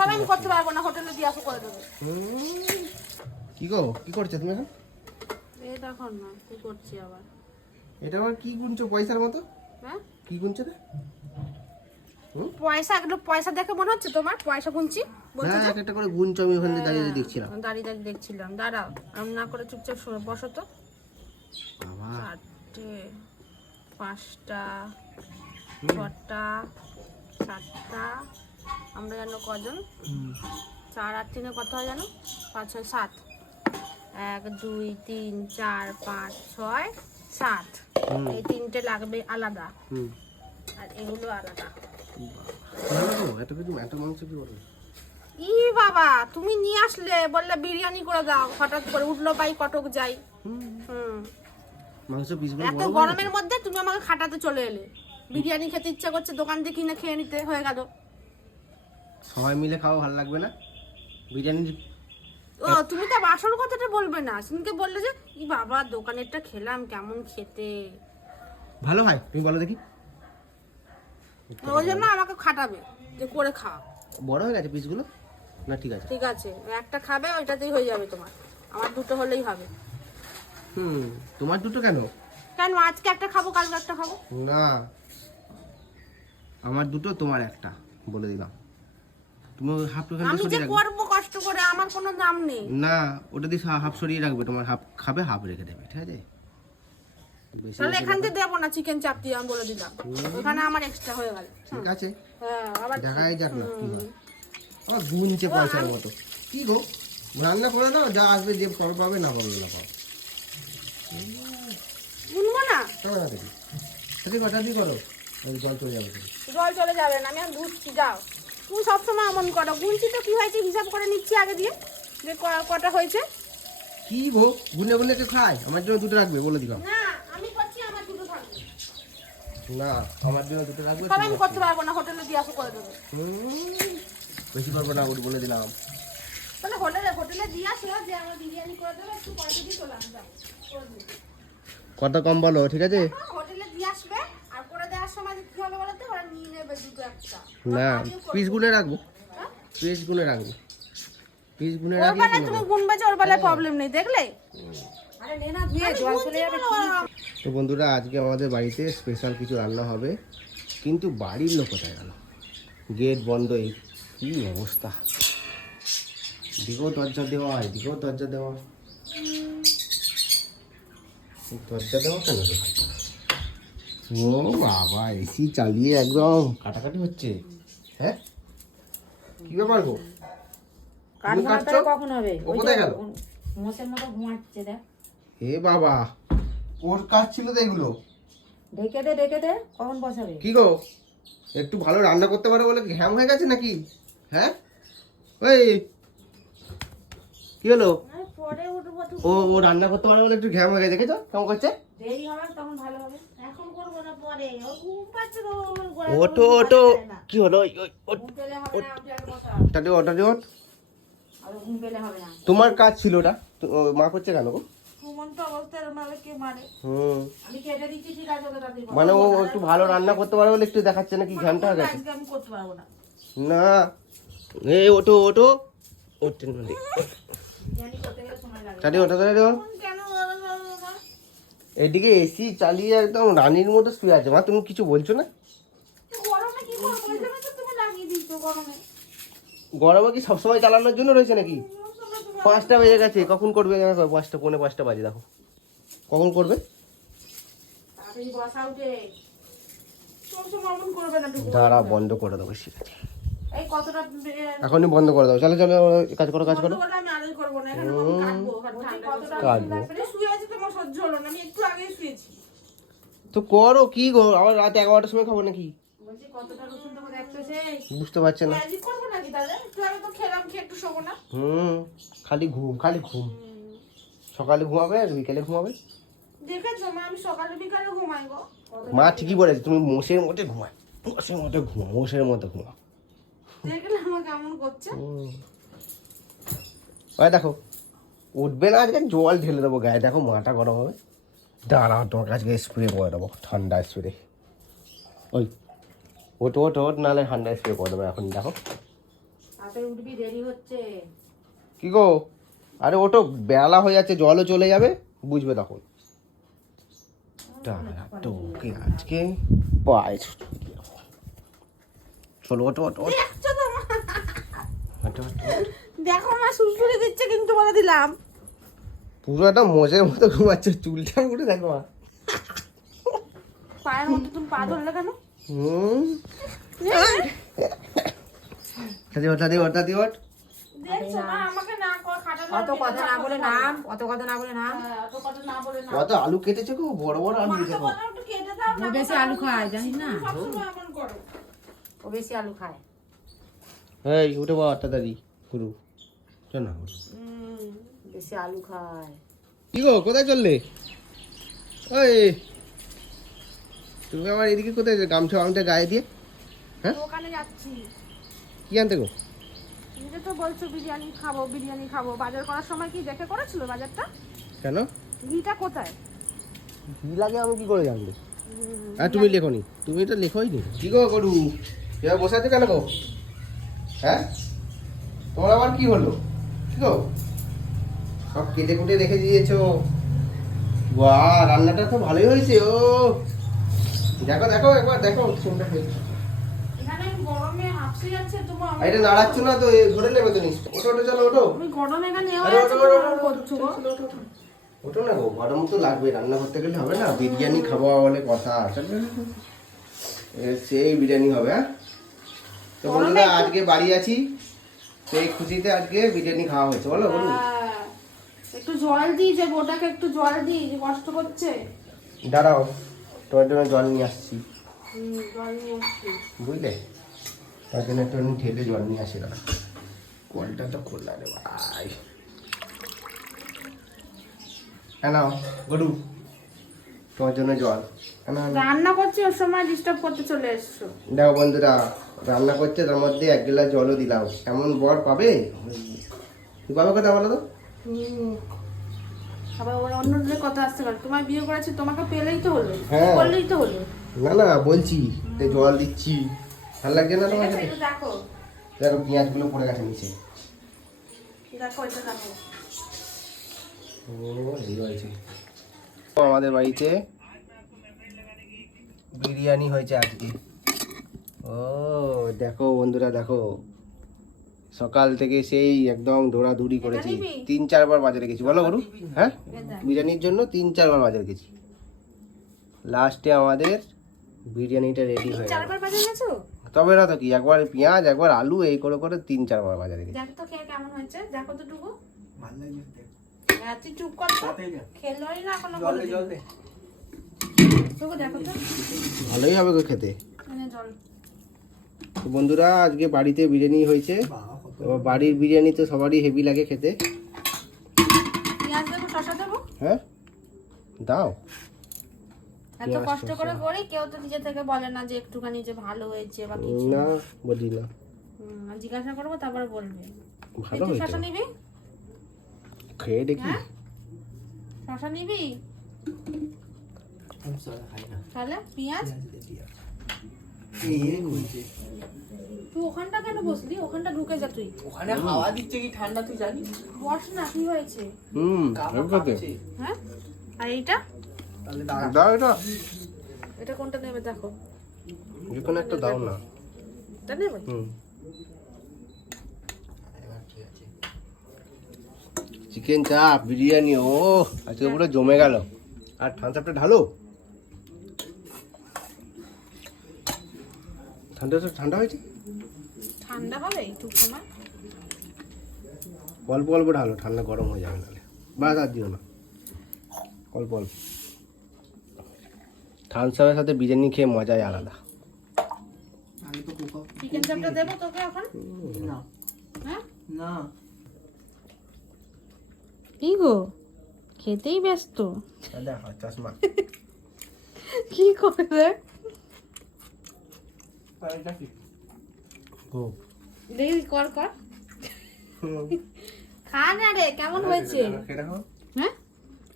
তবে আমি করতে পারবো না, হোটেলে দিয়ে আসো করে দেবো। কি গো, কি করছো তুমি এখন? এই দেখো না কি করছি আবার। এটা আবার কি গুনছো পয়সার মতো? হ্যাঁ কি গুনছো রে? পয়সা, এগুলো পয়সা দেখে মনে হচ্ছে তোমার পয়সা গুনছি? না, একটা করে গুনছো, আমি ওখানে দাঁড়িয়ে দেখছিলাম। দাঁড়িয়ে দেখছিলাম। দাঁড়াও, আমি না করে চুপচাপ শুনে বসো তো। বাবা, 4টে, 5টা, 6টা, 7টা। আমরা জানো কজন? 4 আর 3 কত হয় জানো? 5 6 7। 1 2 3 4 5 6 7। এই 3টে লাগবে আলাদা, আর এগুলো আলাদা। এত কিছু, এত মাংস কি করবে? ই বাবা, তুমি নিয়ে আসলে বললে বিরিয়ানি করে দাও, হঠাৎ করে উঠলো পাই কটক যাই। মাংস পিসগুলো এত গরমের মধ্যে তুমি আমাকে খাটাতে চলে এলে। বিরিয়ানি খেতে ইচ্ছা করছে, দোকান থেকে কিনে খেয়ে নিতে হয়ে গেল। সবাই মিলে খাওয়া ভালো লাগবে না? বিরিয়ানি। ও তুমি তো বাসর কথাটা বলবে না, সেদিনকে বললে যে ই বাবা দোকানেরটা খেলাম কেমন খেতে। ভালো হয় তুমি বলো দেখি। ওই জন্য আমাকে খাটাবে যে করে খাও। বড় হয়ে গেছে পিসগুলো না? ঠিক আছে, ঠিক আছে, একটা খাবে ওইটাতেই হয়ে যাবে তোমার। আমার 2টো হলেই হবে। তোমার দুটো কেন? কেন আজকে একটা খাবো, কালকে একটা খাবো? না, আমার দুটো, তোমার একটা, বলে দিলাম। তুমি হাফ ওখান থেকে আমি যে সরিয়ে রাখবে। করবো কষ্ট করে, আমার কোনো দাম নেই। না, ওটা দিয়ে হাফ সরিয়ে রাখবে, তোমার হাফ খাবে, হাফ রেখে দেবে, ঠিক আছে? বেশি তাহলে এখান থেকে দেবো না, চিকেন চাপ দিয়ে আমি বলে দিলাম। ওখানে আমার এক্সট্রা হয়ে গেল। ঠিক আছে, হ্যাঁ আবার দেখাই যাক না কি হয়। আমার গুনছে পয়সার মতো। কি গো, রান্না করে দাও, যা আসবে, যে ফল পাবে না পাবে না পাবে। গুনবো না। কেমন আছে দেখি? সেটি কথা দিয়ে করো, জল চলে যাবে। জল চলে যাবে না, আমি আর বুঝছি। যাও, তুমি সবসময় এমন করো। গুনছি তো কি হয়েছে হিসাব করে নিচ্ছি আগে দিয়ে, যে কটা হয়েছে। কি গো, গুনে গুনে কে খায়? আমার জন্য দুটো রাখবে, বলে দিলাম। না আমি করছি, আমার 2টো থাকবে। না, আমার জন্য দুটো রাখবে। তবে আমি করতে পারবো না, হোটেলে দিয়ে আসো করে দেবো। বেশি পারবো না, ওটা বলে দিলাম। তাহলে হোটেলে দিয়ে আসো, যে আমার বিরিয়ানি করে দেবে, একটু পয়সা দিয়ে চলে আসবে। কত কম বলো, ঠিক আছে? হোটেলে দিয়ে আসবে, আর করে দেওয়ার সময় কি হবে বলতে, ওরা নিয়ে নেবে 2টো একটা। না, পিস গুনে রাখবো, পিস গুনে রাখবো, পিস গুনে ওর রাখলে বেলায় তুমি গুনবে যে, ওর বেলায় প্রবলেম নেই, দেখলে? আরে নে না দিয়ে জল চলে যাবে। তো বন্ধুরা, আজকে আমাদের বাড়িতে স্পেশাল কিছু রান্না হবে, কিন্তু বাড়ির লোক কোথায় গেল? গেট বন্ধ, এই কি অবস্থা! দিকেও দরজা দেওয়া, এদিকেও দরজা দেওয়া, দরজা দেওয়া কেন রে? ও বাবা, এসি চালিয়ে একদম কাটাকাটি হচ্ছে। হ্যাঁ, কি ব্যাপার গো? তুমি কাটছো? কখন হবে? ও কোথায় গেল? মোষের মতো ঘুমাচ্ছে দেখ। হে বাবা, ওর কাজ ছিল তো এগুলো। ঢেকে দে, কখন বসাবে? কি গো, একটু ভালো রান্না করতে পারো বলে ঘ্যাম হয়ে গেছে নাকি? হ্যাঁ, ওই কি হলো? পরে উঠবো তো। ও রান্না করতে পারে বলে একটু ঘ্যাম হয়ে গেছে, দেখেছো কেমন করছে? দেরি হবে তখন ভালো হবে। এখন করবো না, পরে ও ঘুম পাচ্ছে তো। ওটো ওটো, কি হলো? ঘুম পেলে হবে না, উঠে আগে বসা। ওটা দিয়ে ওঠ। আর ঘুম পেলে হবে না। তোমার কাজ ছিল ওটা, তো মা করছে কেন গো? ঘুমন্ত অবস্থায় ওনাকে কে মারে? আমি কেটে দিচ্ছি, ঠিক আছে ওকে তাড়াতাড়ি বল। মানে ও একটু ভালো রান্না করতে পারে বলে একটু দেখাচ্ছে নাকি ঘ্যামটা হয়ে গেছে? আজকে আমি করতে পারবো না। না, এই ওটো ওটো, জানি করতে গেলে সময় লাগে। চাটি ওটা ধরে কেন এইদিকে এসি চালিয়ে একদম রানীর মতো শুয়ে আছে। মা, তুমি কিছু বলছো না? গরমে কি করবো? ওই জন্য তো তুমি লাগিয়ে দিচ্ছ গরমে। গরমে কি সবসময় চালানোর জন্য রয়েছে নাকি? 5টা বেজে গেছে, কখন করবে? 5টা, পৌনে 5টা বাজে, দেখো কখন করবে। তাড়াতাড়ি বসা উঠে। সবসময় অমন করবে না। দাঁড়া, বন্ধ করে দেবো, ঠিক আছে? এই কতটা এখনই বন্ধ করে দাও। চলো চলো, কাজ করো, কাজ করো। বন্ধ করলে আমি আগে করবো না। এখানে আমি কাটবো। কতটা কাটবো মানে শুয়ে আছি, তোমার সহ্য হলো না। আমি একটু আগেই শুয়েছি। তো করো, কি গো, আবার রাত 11টার সময় খাবো নাকি? বলছি কতটা রসুন তোকে দেখছো সেই? বুঝতে পারছে না। ম্যাজিক করবো নাকি তাহলে? একটু আগে তো খেলাম, খেয়ে একটু শোবো না? খালি ঘুম, খালি ঘুম। সকালে ঘুমাবে আর বিকেলে ঘুমাবে। দেখেছো মা, আমি সকালে বিকালে ঘুমাই গো। মা ঠিকই বলেছে, তুমি মোষের মতো ঘুমায়, মোষের মতো ঘুমাও, মোষের মতো ঘুমাও। দেখলে আমার কেমন করছে। ওই দেখো, উঠবে না আজকে, জল ঢেলে দেবো গায়ে, দেখো মাথা গরম হবে। দাঁড়াও, তোমার কাছে স্প্রে করে দেবো, ঠান্ডা স্প্রে। ওই ওটো ওটো ওট, নাহলে ঠান্ডা স্প্রে করে দেবো এখন, দেখো। তাড়াতাড়ি উঠবি, দেরি হচ্ছে। কি গো, আরে ওটো বেলা হয়ে যাচ্ছে, জলও চলে যাবে, বুঝবে তখন। তোকে আজকে পায় চলো, ওটো ওটো ওটো। দেখছো তো মা? ওটো, ওটো। দেখো মা সুসুরি দিচ্ছে কিন্তু বলে দিলাম। পুরো একটা মোষের মতো ঘুমাচ্ছে, চুলটা উঠে দেখো মা। পায়ের মধ্যে তুমি পা ধরলে কেন? ওটা দিয়ে ওটা দিয়ে ওঠ। দেখছো না আমাকে না খাটালে অত কথা না বলে নাম, অত কথা না বলে নাম। অত কথা না বলে না। কত আলু কেটেছে গো, বড় বড় আলু মাকে দেখো। বলো একটু কেটে দাও ও না। বেশি আলু খায়, জানিস না? সবসময় এমন করো। ও বেশি আলু খায়। এই উঠে বাবা তাড়াতাড়ি গুরু, চল না। বেশি আলু খায়। কি গো, কোথায় চললে? ওই তুমি আমার এদিকে কোথায়, গামছা গামছা গায়ে দিয়ে? হ্যাঁ, দোকানে যাচ্ছি। কি আনতে গো? নিজে তো বলছো বিরিয়ানি খাবো বিরিয়ানি খাবো, বাজার করার সময় কি দেখে করেছিল বাজারটা? কেন ঘিটা কোথায়? কি লাগে আমি কি করে জানবো? আর তুমি লেখোনি, তুমি তো লেখোই নি। কি গো গরু, এবার বসে আছো কেন গো? হ্যাঁ, তোমার আবার কি হলো? কি গো, সব কেটে কুটে রেখে দিয়েছো। বাহ, রান্নাটা তো ভালোই হয়েছে। ও দেখো দেখো, একবার দেখো কোনটা হয়েছে। এখানে গরমে হাঁপসে যাচ্ছে তোমার। এটা নাড়াচ্ছ না তো, ধরে নেবে তো নিশ্চয়। ওটো ওটো, চলো ওটো। তুমি গরমে এখানে আরে ওটো ওটো ওটো, করছো গো। ওটো না গো, গরম তো লাগবে, রান্না করতে গেলে হবে না। বিরিয়ানি খাবো বলে কথা। চলো, সেই বিরিয়ানি হবে। হ্যাঁ, তো বন্ধুরা আজকে বাড়ি আছি, সেই খুশিতে আজকে বিরিয়ানি খাওয়া হয়েছে। বলো বলুন। হ্যাঁ, একটু জল দিই যে ওটাকে একটু জল দিই, যে কষ্ট করছে। দাঁড়াও, তোমার জন্য জল নিয়ে আসছি, জল নিয়ে আসছি। বুঝলে? তার জন্য একটু আমি ঢেলে জল নিয়ে আসি। দাঁড়া, কলটা তো খোলা রে ভাই। হ্যাঁ নাও গরু, তোমার জন্য জল। হ্যাঁ নাও, নাও। রান্না করছি ওর সময় ডিস্টার্ব করতে চলে এসছো। দেখো বন্ধুরা, রান্না করছে তার মধ্যে 1 গ্লাস জলও দিলাম। এমন বর পাবে? তুই পাবে কথা বলো তো? আবার ওর অন্যদের কথা আসতে পারে। তোমার বিয়ে করেছি, তোমাকে পেলেই তো হলো, হ্যাঁ। করলেই তো হলো। না না বলছি, এই জল দিচ্ছি, ভালো লাগছে না তোমার কাছে? একটু দেখো, দেখো পেঁয়াজগুলো পড়ে গেছে নিচে। দেখো এটা দেখো। ও এই হয়েছে। আমাদের বাড়িতে বিরিয়ানি হয়েছে আজকে। ও দেখো বন্ধুরা, দেখো সকাল থেকে সেই একদম দৌড়াদৌড়ি করেছি। 3-4 বার বাজারে গেছি। বলো গরু। হ্যাঁ, বিরিয়ানির জন্য 3-4 বার বাজারে গেছি। লাস্টে আমাদের বিরিয়ানিটা রেডি হয়ে গেল। 4 বার বাজে গেছো? তবে না তো কি, একবার পেঁয়াজ একবার আলু এই করে করে 3-4 বার বাজারে গেছি। দেখো তো খেয়ে কেমন হয়েছে, দেখো তো টুকু। হ্যাঁ, তুই চুপ কর তো। খেলোই না এখনো বলে দিই। টুকু দেখো তো। ভালোই হবে গো খেতে। এনে জল। তো বন্ধুরা আজকে বাড়িতে বিরিয়ানি হয়েছে। এবার বাড়ির বিরিয়ানি তো সবারই হেভি লাগে খেতে। পেঁয়াজ দেবো, শসা দেবো? হ্যাঁ দাও। এত কষ্ট করে করি, কেউ তো নিজে থেকে বলে না যে একটুখানি যে ভালো হয়েছে বা কিছু। না বলি না, জিজ্ঞাসা করবো তারপরে বলবে। ভালো তুই হয়েছে। শসা নিবি? খেয়ে দেখি। হ্যাঁ? শসা নিবি? তাহলে পেঁয়াজ? তুই ওখানটা কেন বসলি? ওখানটা ঢুকে যা তুই। ওখানে হাওয়া দিচ্ছে কি ঠান্ডা তুই জানিস? বস না, কি হয়েছে? কাঁপছে। হ্যাঁ, আর এইটা? তাহলে দাঁড়া। দাও এটা, এটা কোনটা নেবে দেখো। যে কোনো একটা দাও না। এটা নেবে? চিকেন চাপ বিরিয়ানি, ও আজকে পুরো জমে গেল। আর থামস আপটা ঢালো। ঠান্ডা হয়েছে? ঠান্ডা হবে একটু সময়। অল্প অল্প ঢালো, ঠান্ডা গরম হয়ে যাবে নাহলে। বাস আর দিও না, অল্প অল্প। থামস আপের সাথে বিরিয়ানি খেয়ে মজাই আলাদা। আমি তো কোকা। চিকেন চাপটা দেবো তোকে এখন? না হ্যাঁ, না কি গো, খেতেই ব্যস্ত। দেখো চশমা। কি করে রে? এটা কি? ও দেখি কর কর। খা না রে, কেমন হয়েছে? খেয়ে দেখো, হ্যাঁ,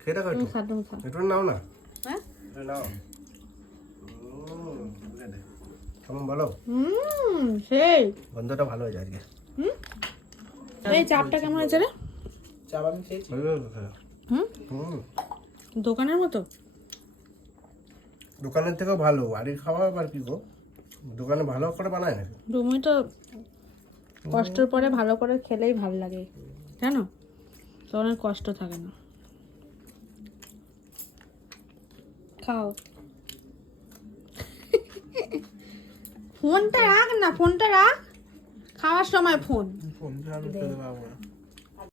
খেয়ে দেখো একটু। খা তুমি খা। একটু নাও না, হ্যাঁ, এটা নাও। কেমন বলো? সেই গন্ধটা ভালো হয়েছে আজকে। এই চাপটা কেমন হয়েছে রে? চাপ আমি খেয়েছি। হুম হুম, দোকানের মতো। দোকানের থেকেও ভালো। বাড়ির খাওয়া আবার কি গো, দোকানে ভালো করে বানায় নাকি? তুমি তো কষ্টের পরে ভালো করে খেলেই ভালো লাগে, জানো, তখন আর কষ্ট থাকে না। খাও। ফোনটা রাখ না, ফোনটা রাখ, খাওয়ার সময় ফোন। ফোন ছাড়া আমি খেতে পারবো না।